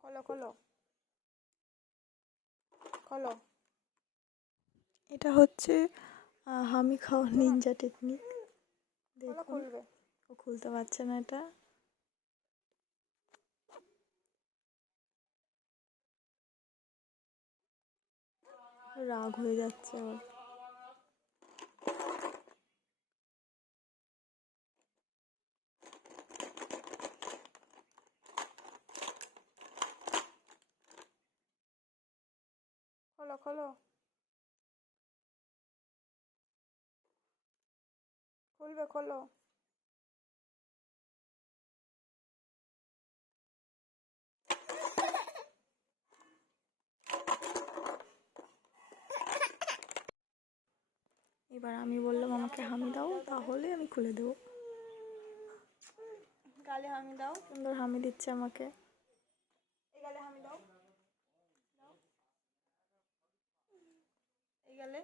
খোলো খোলো খোলো। এটা হচ্ছে হামি খাওয়া নিনজা টেকনিক। দেখুন খুলবে। ও খুলতে পারছে না, এটা রাগ হয়ে যাচ্ছে ওর। খোলো খোলো খুলবে খোলো। এবার আমি বললাম আমাকে হামি দাও, তাহলে আমি খুলে দেবো। গালে হামি দাও। সুন্দর হামি দিচ্ছে আমাকে। এই গালে হামি দাও। এই গালে